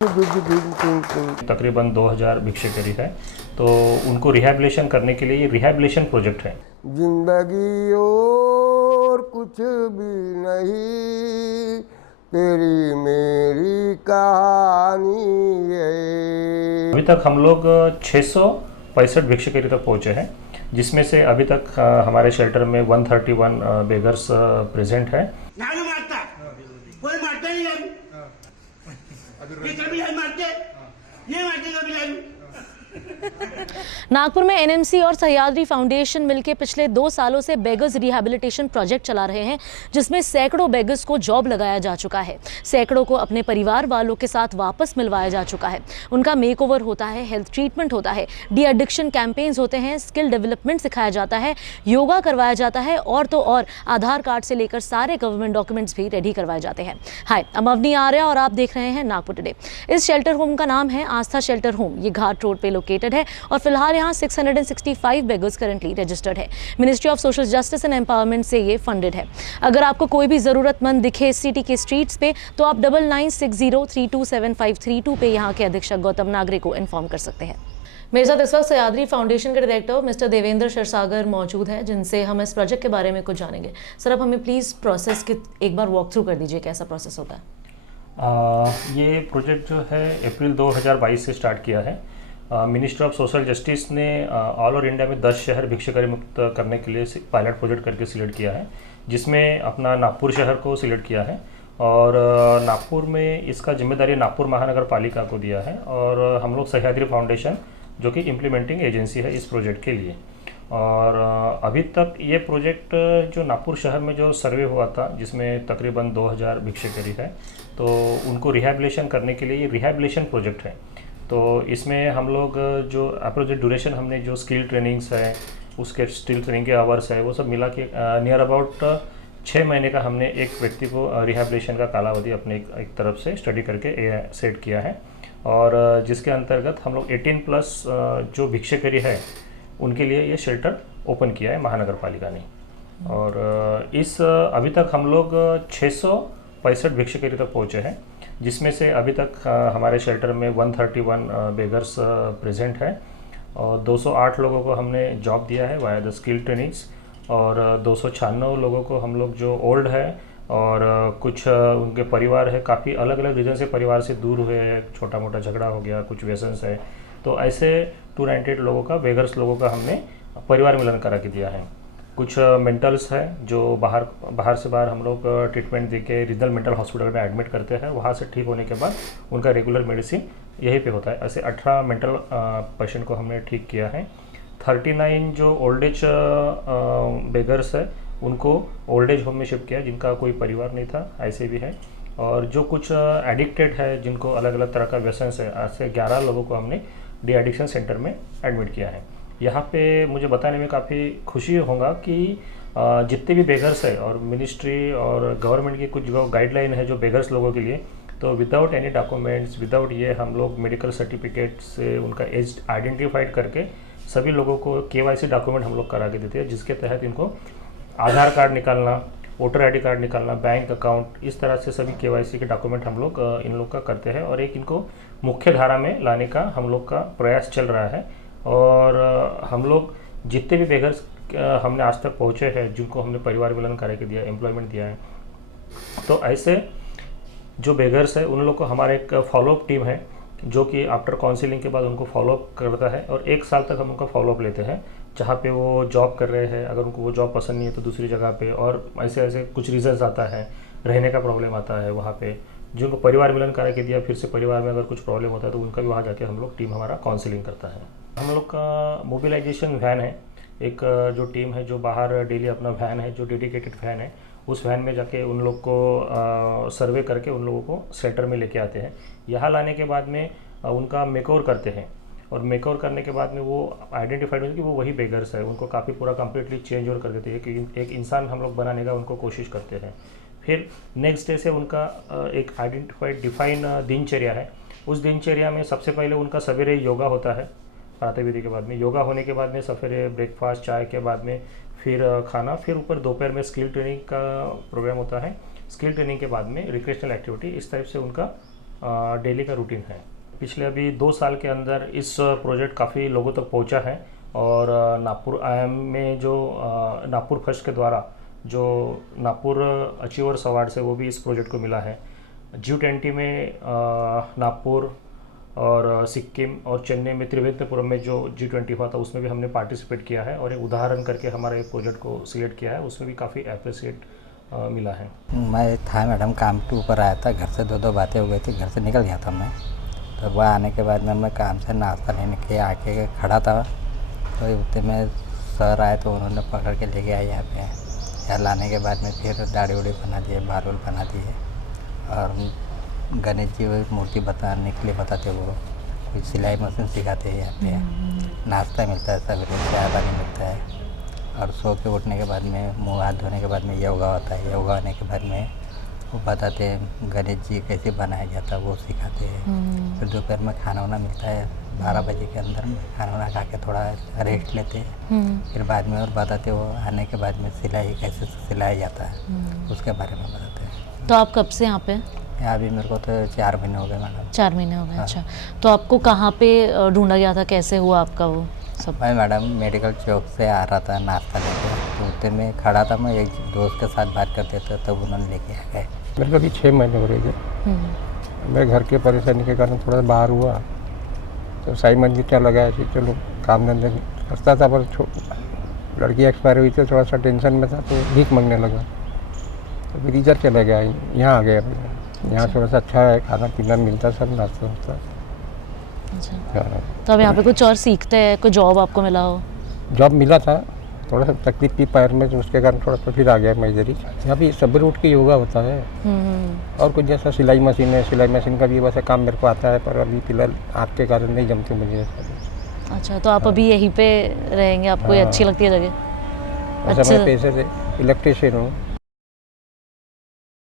तकरीबन 2000 भिक्षुकरी है, तो उनको रिहैबिलिटेशन करने के लिए ये रिहैबिलिटेशन प्रोजेक्ट है। जिंदगी और कुछ भी नहीं, तेरी मेरी कहानी है। अभी तक हम लोग 665 भिक्षुकरी तक पहुँचे हैं, जिसमें से अभी तक हमारे शेल्टर में 131 बेगर्स प्रेजेंट है। कोई मारता नहीं है, ये कभी नहीं मारते, नहीं मारते कभी नहीं। नागपुर में एनएमसी और सह्याद्री फाउंडेशन मिलकर पिछले 2 सालों से बेगर्स रिहैबिलिटेशन प्रोजेक्ट चला रहे हैं, जिसमें सैकड़ों बेगर्स को जॉब लगाया जा चुका है। सैकड़ों को अपने परिवार वालों के साथ वापस मिलवाया जा चुका है। उनका मेकओवर होता है, हेल्थ ट्रीटमेंट होता है, डी एडिक्शन कैंपेन्स होते हैं, स्किल डेवलपमेंट सिखाया जाता है, योगा करवाया जाता है और तो और आधार कार्ड से लेकर सारे गवर्नमेंट डॉक्यूमेंट्स भी रेडी करवाए जाते हैं। हाय, I'm अवनी आर्या और आप देख रहे हैं नागपुर टुडे। इस शेल्टर होम का नाम है आस्था शेल्टर होम। ये घाट रोड पे लोकेटेड है और फिलहाल यहाँ 665 बेगर्स करंटली रजिस्टर्ड है। Ministry of social justice and empowerment से ये फंडेड है। अगर आपको कोई भी ज़रूरतमंद दिखे सिटी के स्ट्रीट्स पे तो आप 9960327532 पे यहाँ के अधीक्षक गौतम नागरे को इन्फॉर्म कर सकते हैं। मेरे साथ इस वक्त सह्याद्री फाउंडेशन के डायरेक्टर मिस्टर देवेंद्र क्षीरसागर मौजूद है, जिनसे हम इस प्रोजेक्ट के बारे में कुछ जानेंगे। सर, आप हमें प्लीज़ प्रोसेस के एक बार वॉक थ्रू कर दीजिए, कैसा प्रोसेस होता है। ये प्रोजेक्ट जो है अप्रैल 2022 से स्टार्ट किया है। मिनिस्ट्री ऑफ सोशल जस्टिस ने ऑल ओवर इंडिया में 10 शहर भिक्षुकरी मुक्त करने के लिए पायलट प्रोजेक्ट करके सिलेक्ट किया है, जिसमें अपना नागपुर शहर को सिलेक्ट किया है और नागपुर में इसका जिम्मेदारी नागपुर महानगर पालिका को दिया है और हम लोग सह्याद्री फाउंडेशन जो कि इम्प्लीमेंटिंग एजेंसी है इस प्रोजेक्ट के लिए। और अभी तक ये प्रोजेक्ट जो नागपुर शहर में जो सर्वे हुआ था, जिसमें तकरीबन 2000 भिक्षुकरी है, तो उनको रिहैबिलिटेशन करने के लिए ये रिहैबिलिटेशन प्रोजेक्ट है। तो इसमें हम लोग जो अप्रोच ड्यूरेशन हमने जो स्किल ट्रेनिंग्स है, उसके स्किल ट्रेनिंग के आवर्स है, वो सब मिला के नियर अबाउट 6 महीने का हमने एक व्यक्ति को रिहैबिलिटेशन का कालावधि अपने एक तरफ से स्टडी करके सेट किया है और जिसके अंतर्गत हम लोग 18+ जो भिक्षुकरी है उनके लिए ये शेल्टर ओपन किया है महानगर पालिका ने। और इस अभी तक हम लोग 665 भिक्षुकरी तक पहुँचे हैं, जिसमें से अभी तक हमारे शेल्टर में 131 बेगर्स प्रेजेंट है और 208 लोगों को हमने जॉब दिया है वाया द स्किल ट्रेनिंग्स और 296 लोगों को हम लोग जो ओल्ड है और कुछ उनके परिवार है काफ़ी अलग अलग रीजन से परिवार से दूर हुए हैं, छोटा मोटा झगड़ा हो गया, कुछ व्यसन्स है, तो ऐसे 298 लोगों का बेगर्स लोगों का हमने परिवार मिलन करा के दिया है। कुछ मेंटल्स है जो बाहर से हम लोग ट्रीटमेंट देके रीजनल मेंटल हॉस्पिटल में एडमिट करते हैं, वहाँ से ठीक होने के बाद उनका रेगुलर मेडिसिन यहीं पे होता है। ऐसे 18 मेंटल पेशेंट को हमने ठीक किया है। 39 जो ओल्ड एज बेगर्स है उनको ओल्ड एज होम में शिफ्ट किया, जिनका कोई परिवार नहीं था, ऐसे भी है। और जो कुछ एडिक्टेड है, जिनको अलग अलग तरह का व्यसन है, ऐसे 11 लोगों को हमने डी एडिक्शन सेंटर में एडमिट किया है। यहाँ पे मुझे बताने में काफ़ी खुशी होगा कि जितने भी बेगर्स है और मिनिस्ट्री और गवर्नमेंट की कुछ जो गाइडलाइन है जो बेगर्स लोगों के लिए, तो विदाउट एनी डॉक्यूमेंट्स, विदाउट ये हम लोग मेडिकल सर्टिफिकेट से उनका एज आइडेंटिफाइड करके सभी लोगों को KYC डॉक्यूमेंट हम लोग करा के देते हैं, जिसके तहत इनको आधार कार्ड निकालना, वोटर ID कार्ड निकालना, बैंक अकाउंट, इस तरह से सभी KYC के डॉक्यूमेंट हम लोग इन लोग का करते हैं और एक इनको मुख्य धारा में लाने का हम लोग का प्रयास चल रहा है। और हम लोग जितने भी बेगर्स हमने आज तक पहुँचे हैं, जिनको हमने परिवार मिलन कार्य के दिया, एम्प्लॉयमेंट दिया है, तो ऐसे जो बेगर्स है उन लोग को हमारे एक फॉलोअप टीम है जो कि आफ्टर काउंसिलिंग के बाद उनको फॉलोअप करता है और 1 साल तक हम उनका फॉलोअप लेते हैं, जहाँ पे वो जॉब कर रहे हैं। अगर उनको वो जॉब पसंद नहीं है तो दूसरी जगह पे, और ऐसे कुछ रीजंस आता है, रहने का प्रॉब्लम आता है वहाँ पे, जिनको परिवार मिलन कार्य के दिया, फिर से परिवार में अगर कुछ प्रॉब्लम होता है तो उनका भी वहाँ जाके हम लोग टीम हमारा काउंसिलिंग करता है। हम लोग का मोबिलाइजेशन वैन है, एक जो टीम है जो बाहर डेली अपना वैन है जो डेडिकेटेड वैन है, उस वैन में जाके उन लोग को सर्वे करके उन लोगों को सेंटर में लेके आते हैं। यहाँ लाने के बाद में उनका मेकओवर करते हैं और मेकओवर करने के बाद में वो आइडेंटिफाइड होती है कि वो वही बेगर्स है, उनको काफ़ी पूरा कम्प्लीटली चेंज ओवर कर देते हैं कि एक इंसान हम लोग बनाने का उनको कोशिश करते हैं। फिर नेक्स्ट डे से उनका एक आइडेंटिफाइड डिफाइन दिनचर्या है। उस दिनचर्या में सबसे पहले उनका सवेरे योगा होता है, प्रातः विधि के बाद में योगा होने के बाद में सवेरे ब्रेकफास्ट, चाय के बाद में फिर खाना, फिर ऊपर दोपहर में स्किल ट्रेनिंग का प्रोग्राम होता है। स्किल ट्रेनिंग के बाद में रिक्रिएशनल एक्टिविटी, इस टाइप से उनका डेली का रूटीन है। पिछले अभी 2 साल के अंदर इस प्रोजेक्ट काफ़ी लोगों तक पहुंचा है और नागपुर आईएम में जो नागपुर फर्स्ट के द्वारा जो नागपुर अचीवर्स अवार्ड है वो भी इस प्रोजेक्ट को मिला है। G20 में नागपुर और सिक्किम और चेन्नई में त्रिवेंद्रपुरम में जो G20 हुआ था उसमें भी हमने पार्टिसिपेट किया है और एक उदाहरण करके हमारे एक प्रोजेक्ट को सिलेक्ट किया है, उसमें भी काफ़ी अप्रिसिएट मिला है। मैं था मैडम, काम के ऊपर आया था, घर से 2 बातें हो गई थी, घर से निकल गया था मैं। तो वह आने के बाद में मैं काम से नाश्ता लेने के आके खड़ा था, तो उतने में सर आए तो उन्होंने पकड़ के लेके आए यहाँ पे। यहाँ लाने के बाद में फिर दाढ़ी उड़ी बना दिए, बाल उल बना दिए और गणेश जी मूर्ति बनाने के लिए बताते, वो कुछ सिलाई मशीन सिखाते हैं यहाँ पे। नाश्ता मिलता है, सवेरे चाय पानी मिलता है और सो के उठने के बाद में मुंह हाथ धोने के बाद में योगा होता है। योगा होने के बाद में वो बताते हैं गणेश जी कैसे बनाया जाता है, वो सिखाते हैं। फिर दोपहर में खाना वाना मिलता है, 12 बजे के अंदर में खाना वाना खा के थोड़ा रेस्ट लेते हैं। फिर बाद में और बताते, वो आने के बाद में सिलाई कैसे सिलाया जाता है उसके बारे में बताते हैं। तो आप कब से यहाँ पे? यहाँ अभी मेरे को तो 4 महीने हो गए मैडम। 4 महीने हो गए। हाँ। अच्छा, तो आपको कहाँ पे ढूंढा गया था, कैसे हुआ आपका वो सब? मैं मैडम मेडिकल चौक से आ रहा था नाश्ता लेके, तो उतने में खड़ा था, मैं एक दोस्त के साथ बात करते थे, तब उन्होंने लेके आ गए। मेरे को अभी 6 महीने हो रहे थे। मैं घर के परेशानी के कारण थोड़ा बाहर हुआ, तो साई मंदिर क्या लगाया कि चलो काम धंधे करता था, पर लड़की एक्सपायर हुई थी, थोड़ा सा टेंशन में था तो भीख मांगने लगा। तो फिर इधर चले गया, यहाँ आ गया। यहाँ थोड़ा सा अच्छा है, खाना पीना मिलता, सब नाश्ता होता। अच्छा, तो अब यहाँ पे कुछ और सीखते हैं, कोई जॉब आपको मिला हो? जॉब मिला था, थोड़ा सा तकलीफ थी पैर में, तो उसके कारण थोड़ा सा फिर आ गया मैं इधर ही। यहाँ भी सब रूट की योगा होता है और कुछ जैसा सिलाई मशीन है, सिलाई मशीन का भी वैसे काम मेरे को आता है, पर अभी फिलहाल आँख के कारण नहीं जमती मुझे। अच्छा, तो आप अभी यहीं पे रहेंगे, आपको ये अच्छी लगती है जगह? अच्छा, मैं पेशे से इलेक्ट्रिशियन हूँ।